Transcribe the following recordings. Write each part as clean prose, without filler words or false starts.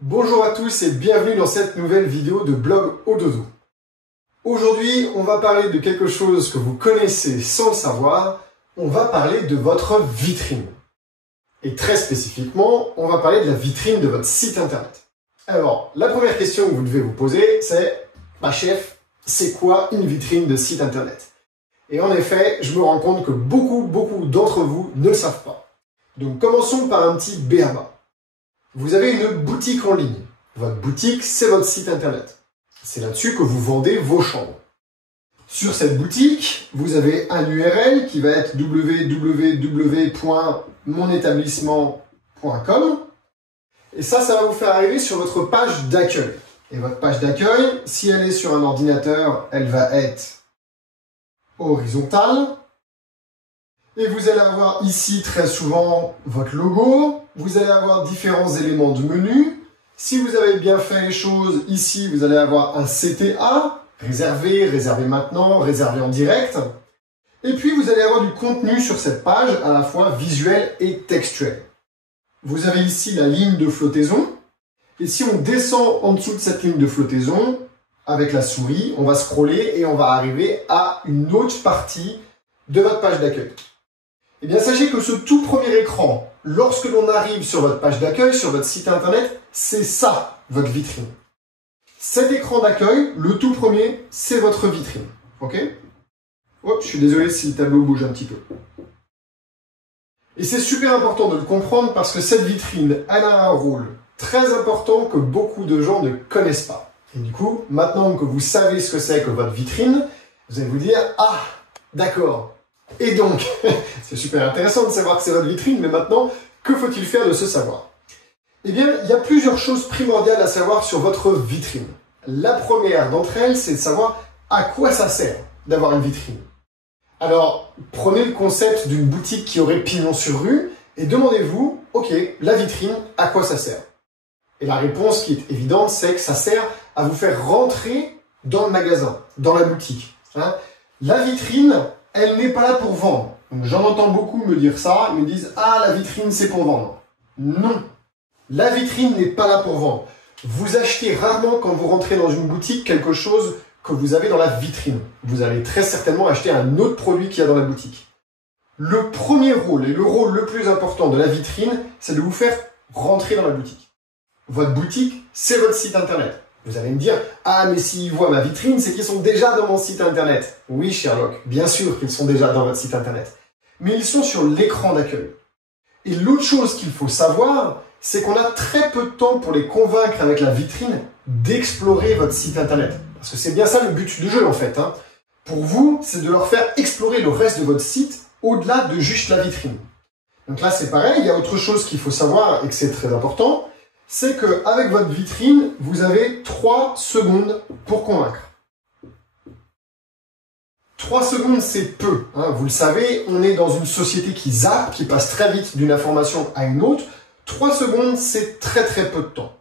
Bonjour à tous et bienvenue dans cette nouvelle vidéo de Blog au Dodo. Aujourd'hui, on va parler de quelque chose que vous connaissez sans le savoir. On va parler de votre vitrine. Et très spécifiquement, on va parler de la vitrine de votre site internet. Alors, la première question que vous devez vous poser, c'est « chef, c'est quoi une vitrine de site internet ?» Et en effet, je me rends compte que beaucoup d'entre vous ne le savent pas. Donc commençons par un petit b.a.-ba. Vous avez une boutique en ligne. Votre boutique, c'est votre site internet. C'est là-dessus que vous vendez vos chambres. Sur cette boutique, vous avez un URL qui va être www.monétablissement.com. Et ça va vous faire arriver sur votre page d'accueil. Et votre page d'accueil, si elle est sur un ordinateur, elle va être horizontale. Et vous allez avoir ici très souvent votre logo, vous allez avoir différents éléments de menu. Si vous avez bien fait les choses, ici vous allez avoir un CTA, réservé, réservé maintenant, réservé en direct. Et puis vous allez avoir du contenu sur cette page, à la fois visuel et textuel. Vous avez ici la ligne de flottaison. Et si on descend en dessous de cette ligne de flottaison, avec la souris, on va scroller et on va arriver à une autre partie de votre page d'accueil. Eh bien, sachez que ce tout premier écran, lorsque l'on arrive sur votre page d'accueil, sur votre site internet, c'est ça, votre vitrine. Cet écran d'accueil, le tout premier, c'est votre vitrine. Ok? Hop, je suis désolé si le tableau bouge un petit peu. Et c'est super important de le comprendre parce que cette vitrine, elle a un rôle très important que beaucoup de gens ne connaissent pas. Et du coup, maintenant que vous savez ce que c'est que votre vitrine, vous allez vous dire « Ah, d'accord !» Et donc, c'est super intéressant de savoir que c'est votre vitrine, mais maintenant, que faut-il faire de ce savoir? Eh bien, il y a plusieurs choses primordiales à savoir sur votre vitrine. La première d'entre elles, c'est de savoir à quoi ça sert d'avoir une vitrine. Alors, prenez le concept d'une boutique qui aurait pignon sur rue et demandez-vous, ok, la vitrine, à quoi ça sert? Et la réponse qui est évidente, c'est que ça sert à vous faire rentrer dans le magasin, dans la boutique. La vitrine, elle n'est pas là pour vendre. J'en entends beaucoup me dire ça, ils me disent « Ah, la vitrine, c'est pour vendre. » Non, la vitrine n'est pas là pour vendre. Vous achetez rarement, quand vous rentrez dans une boutique, quelque chose que vous avez dans la vitrine. Vous allez très certainement acheter un autre produit qu'il y a dans la boutique. Le premier rôle, et le rôle le plus important de la vitrine, c'est de vous faire rentrer dans la boutique. Votre boutique, c'est votre site internet. Vous allez me dire, ah mais s'ils voient ma vitrine, c'est qu'ils sont déjà dans mon site internet. Oui Sherlock, bien sûr qu'ils sont déjà dans votre site internet. Mais ils sont sur l'écran d'accueil. Et l'autre chose qu'il faut savoir, c'est qu'on a très peu de temps pour les convaincre avec la vitrine d'explorer votre site internet. Parce que c'est bien ça le but du jeu en fait. Pour vous, c'est de leur faire explorer le reste de votre site au-delà de juste la vitrine. Donc là c'est pareil, il y a autre chose qu'il faut savoir et que c'est très important. C'est qu'avec votre vitrine, vous avez 3 secondes pour convaincre. 3 secondes, c'est peu. Vous le savez, on est dans une société qui zappe, qui passe très vite d'une information à une autre. 3 secondes, c'est très peu de temps.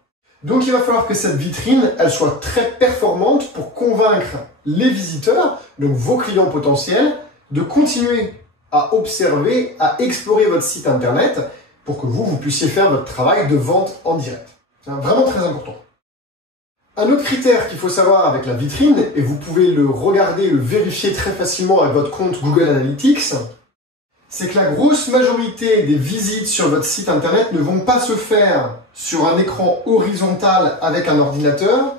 Donc il va falloir que cette vitrine, elle soit très performante pour convaincre les visiteurs, donc vos clients potentiels, de continuer à observer, à explorer votre site internet, pour que vous puissiez faire votre travail de vente en direct. C'est vraiment très important. Un autre critère qu'il faut savoir avec la vitrine, et vous pouvez le regarder, le vérifier très facilement avec votre compte Google Analytics, c'est que la grosse majorité des visites sur votre site internet ne vont pas se faire sur un écran horizontal avec un ordinateur,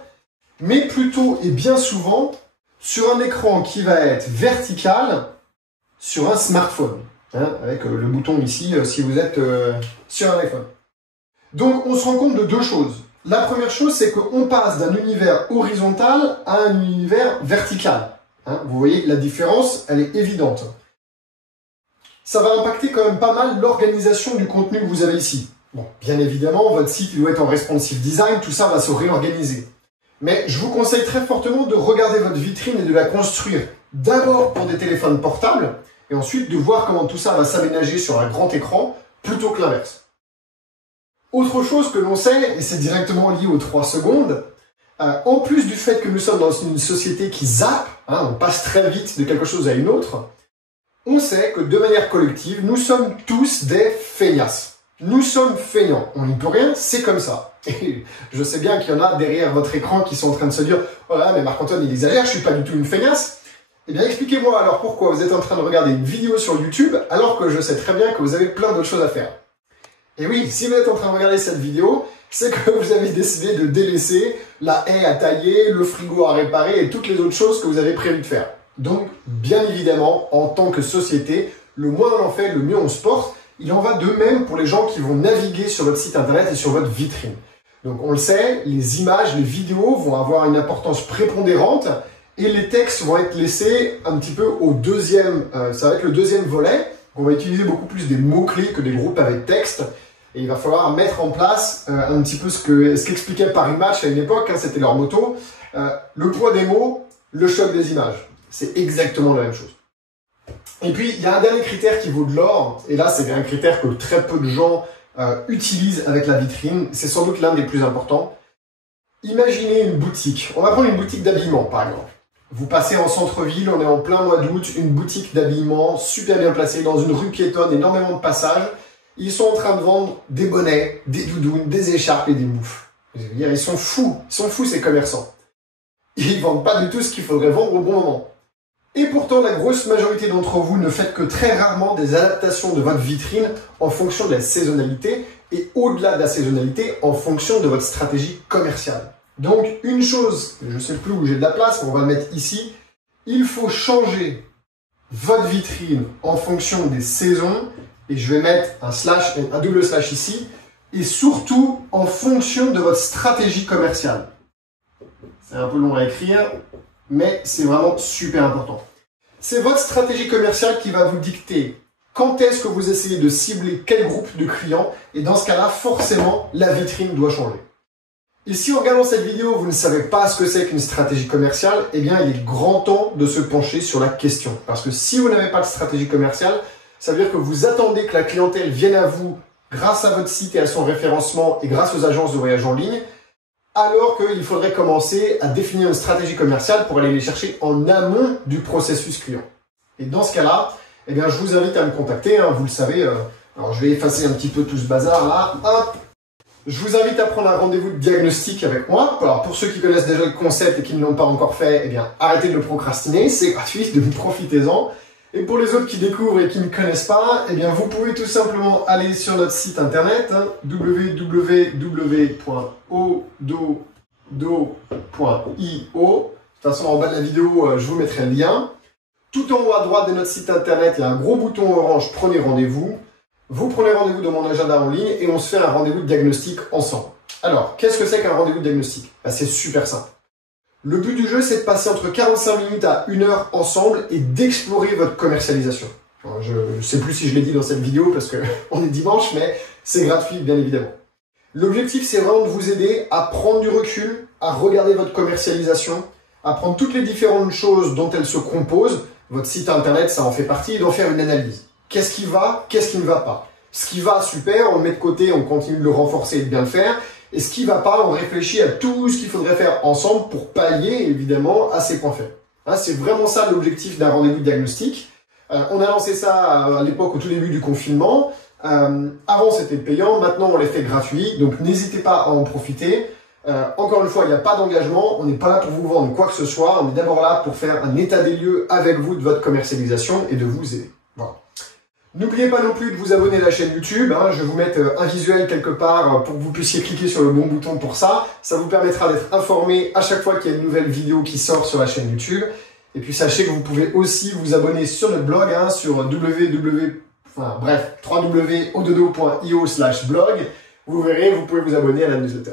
mais plutôt et bien souvent sur un écran qui va être vertical sur un smartphone. Avec le bouton ici, si vous êtes sur un iPhone. Donc, on se rend compte de deux choses. La première chose, c'est qu'on passe d'un univers horizontal à un univers vertical. Vous voyez, la différence, elle est évidente. Ça va impacter quand même pas mal l'organisation du contenu que vous avez ici. Bon, bien évidemment, votre site il doit être en responsive design, tout ça va se réorganiser. Mais je vous conseille très fortement de regarder votre vitrine et de la construire d'abord pour des téléphones portables, et ensuite de voir comment tout ça va s'aménager sur un grand écran, plutôt que l'inverse. Autre chose que l'on sait, et c'est directement lié aux 3 secondes, en plus du fait que nous sommes dans une société qui zappe, on passe très vite de quelque chose à une autre, on sait que de manière collective, nous sommes tous des feignasses. Nous sommes feignants, on n'y peut rien, c'est comme ça. Et je sais bien qu'il y en a derrière votre écran qui sont en train de se dire « Oh là, mais Marc-Antoine, il exagère, je suis pas du tout une feignasse ». Eh bien, expliquez-moi alors pourquoi vous êtes en train de regarder une vidéo sur YouTube alors que je sais très bien que vous avez plein d'autres choses à faire. Et oui, si vous êtes en train de regarder cette vidéo, c'est que vous avez décidé de délaisser la haie à tailler, le frigo à réparer et toutes les autres choses que vous avez prévu de faire. Donc, bien évidemment, en tant que société, le moins on en fait, le mieux on se porte. Il en va de même pour les gens qui vont naviguer sur votre site internet et sur votre vitrine. Donc on le sait, les images, les vidéos vont avoir une importance prépondérante et les textes vont être laissés un petit peu au deuxième, ça va être le deuxième volet. On va utiliser beaucoup plus des mots-clés que des groupes avec texte. Et il va falloir mettre en place un petit peu ce qu'expliquait Paris Match à une époque, hein, c'était leur motto, le poids des mots, le choc des images. C'est exactement la même chose. Et puis, il y a un dernier critère qui vaut de l'or, et là, c'est un critère que très peu de gens utilisent avec la vitrine. C'est sans doute l'un des plus importants. Imaginez une boutique. On va prendre une boutique d'habillement, par exemple. Vous passez en centre-ville, on est en plein mois d'août, une boutique d'habillement super bien placée dans une rue piétonne, énormément de passages. Ils sont en train de vendre des bonnets, des doudounes, des écharpes et des moufles. Je veux dire, ils sont fous ces commerçants. Ils vendent pas du tout ce qu'il faudrait vendre au bon moment. Et pourtant, la grosse majorité d'entre vous ne faites que très rarement des adaptations de votre vitrine en fonction de la saisonnalité et au-delà de la saisonnalité, en fonction de votre stratégie commerciale. Donc, une chose, je ne sais plus où j'ai de la place, mais on va le mettre ici, il faut changer votre vitrine en fonction des saisons, et je vais mettre un double slash ici, et surtout en fonction de votre stratégie commerciale. C'est un peu long à écrire, mais c'est vraiment super important. C'est votre stratégie commerciale qui va vous dicter quand est-ce que vous essayez de cibler quel groupe de clients, et dans ce cas-là, forcément, la vitrine doit changer. Et si en regardant cette vidéo, vous ne savez pas ce que c'est qu'une stratégie commerciale, eh bien, il est grand temps de se pencher sur la question. Parce que si vous n'avez pas de stratégie commerciale, ça veut dire que vous attendez que la clientèle vienne à vous grâce à votre site et à son référencement et grâce aux agences de voyage en ligne, alors qu'il faudrait commencer à définir une stratégie commerciale pour aller les chercher en amont du processus client. Et dans ce cas-là, eh bien, je vous invite à me contacter, hein, vous le savez. Alors, je vais effacer un petit peu tout ce bazar là. Hop. Je vous invite à prendre un rendez-vous de diagnostic avec moi. Alors, pour ceux qui connaissent déjà le concept et qui ne l'ont pas encore fait, eh bien, arrêtez de le procrastiner, c'est gratuit, profitez-en. Et pour les autres qui découvrent et qui ne connaissent pas, eh bien, vous pouvez tout simplement aller sur notre site internet, hein, www.ododo.io. De toute façon, en bas de la vidéo, je vous mettrai le lien. Tout en haut à droite de notre site internet, il y a un gros bouton orange, prenez rendez-vous. Vous prenez rendez-vous dans mon agenda en ligne et on se fait un rendez-vous de diagnostic ensemble. Alors, qu'est-ce que c'est qu'un rendez-vous de diagnostic? C'est super simple. Le but du jeu, c'est de passer entre 45 minutes à 1 heure ensemble et d'explorer votre commercialisation. Alors, je ne sais plus si je l'ai dit dans cette vidéo parce qu'on est dimanche, mais c'est gratuit, bien évidemment. L'objectif, c'est vraiment de vous aider à prendre du recul, à regarder votre commercialisation, à prendre toutes les différentes choses dont elle se compose. Votre site internet, ça en fait partie, et d'en faire une analyse. Qu'est-ce qui va, qu'est-ce qui ne va pas? Ce qui va, super, on le met de côté, on continue de le renforcer et de bien le faire. Et ce qui ne va pas, on réfléchit à tout ce qu'il faudrait faire ensemble pour pallier, évidemment, à ces points faibles. Hein, c'est vraiment ça l'objectif d'un rendez-vous de diagnostic. On a lancé ça à l'époque, au tout début du confinement. Avant, c'était payant. Maintenant, on les fait gratuits. Donc, n'hésitez pas à en profiter. Encore une fois, il n'y a pas d'engagement. On n'est pas là pour vous vendre quoi que ce soit. On est d'abord là pour faire un état des lieux avec vous de votre commercialisation et de vous aider. Voilà. N'oubliez pas non plus de vous abonner à la chaîne YouTube. Hein, je vais vous mettre un visuel quelque part pour que vous puissiez cliquer sur le bon bouton pour ça. Ça vous permettra d'être informé à chaque fois qu'il y a une nouvelle vidéo qui sort sur la chaîne YouTube. Et puis sachez que vous pouvez aussi vous abonner sur notre blog, hein, sur www.ododo.io/blog. Vous verrez, vous pouvez vous abonner à la newsletter.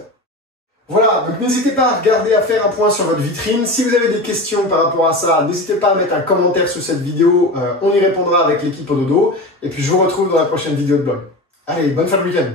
Voilà, donc n'hésitez pas à regarder, à faire un point sur votre vitrine. Si vous avez des questions par rapport à ça, n'hésitez pas à mettre un commentaire sous cette vidéo. On y répondra avec l'équipe Ododo. Et puis je vous retrouve dans la prochaine vidéo de blog. Allez, bonne fin de week-end.